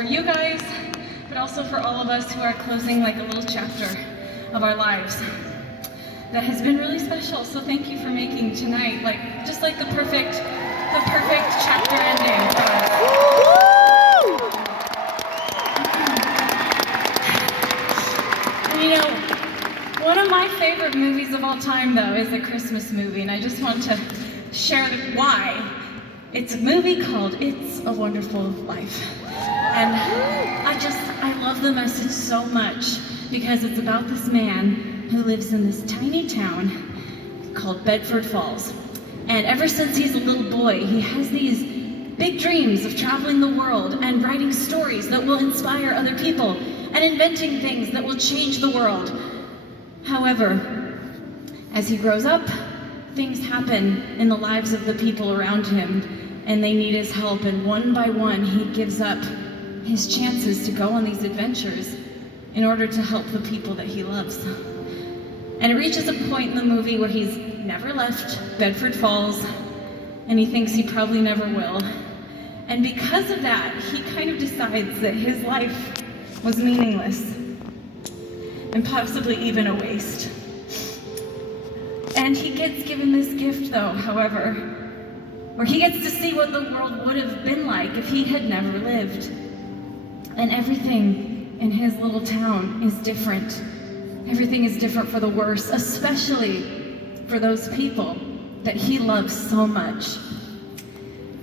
for you guys, but also for all of us who are closing like a little chapter of our lives that has been really special. So thank you for making tonight just like the perfect chapter ending for us. And you know, one of my favorite movies of all time though is a Christmas movie, and I just want to share why. It's a movie called It's a Wonderful Life. And I love the message so much because it's about this man who lives in this tiny town called Bedford Falls. And ever since he's a little boy, he has these big dreams of traveling the world and writing stories that will inspire other people and inventing things that will change the world. However, as he grows up, things happen in the lives of the people around him, and they need his help, and one by one he gives up his chances to go on these adventures in order to help the people that he loves. And it reaches a point in the movie where he's never left Bedford Falls, and he thinks he probably never will. And because of that, he kind of decides that his life was meaningless and possibly even a waste. And he gets given this gift though, however, where he gets to see what the world would have been like if he had never lived. And everything in his little town is different. Everything is different for the worse, especially for those people that he loves so much.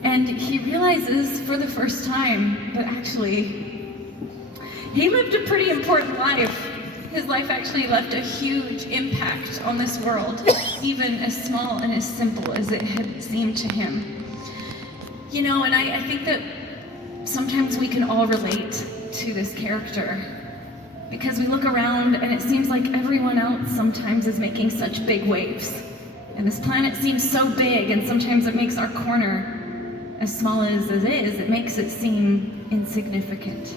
And he realizes for the first time that actually he lived a pretty important life. His life actually left a huge impact on this world, even as small and as simple as it had seemed to him. You know, and I think that sometimes we can all relate to this character because we look around and it seems like everyone else sometimes is making such big waves. And this planet seems so big, and sometimes it makes our corner, as small as it is, it makes it seem insignificant.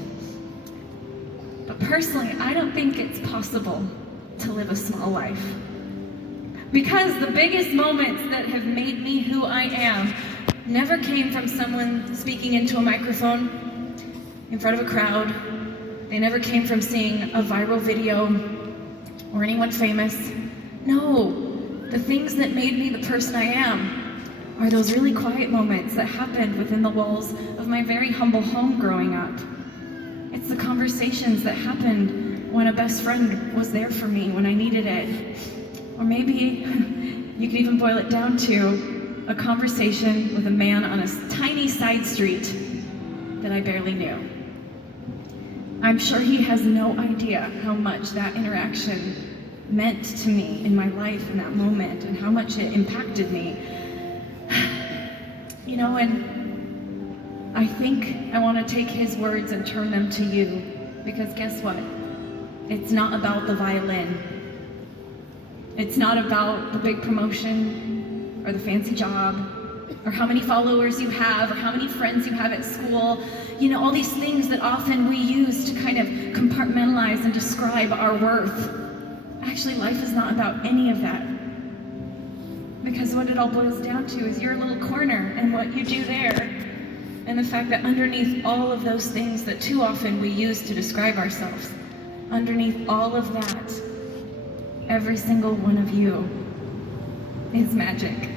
But personally, I don't think it's possible to live a small life. Because the biggest moments that have made me who I am never came from someone speaking into a microphone in front of a crowd. They never came from seeing a viral video or anyone famous. No, the things that made me the person I am are those really quiet moments that happened within the walls of my very humble home growing up. It's the conversations that happened when a best friend was there for me when I needed it. Or maybe you could even boil it down to a conversation with a man on a tiny side street that I barely knew. I'm sure he has no idea how much that interaction meant to me in my life in that moment and how much it impacted me. You know, and I think I want to take his words and turn them to you, because guess what? It's not about the violin. It's not about the big promotion or the fancy job or how many followers you have or how many friends you have at school. You know, all these things that often we use to kind of compartmentalize and describe our worth. Actually, life is not about any of that. Because what it all boils down to is your little corner and what you do there. And the fact that underneath all of those things that too often we use to describe ourselves, underneath all of that, every single one of you is magic.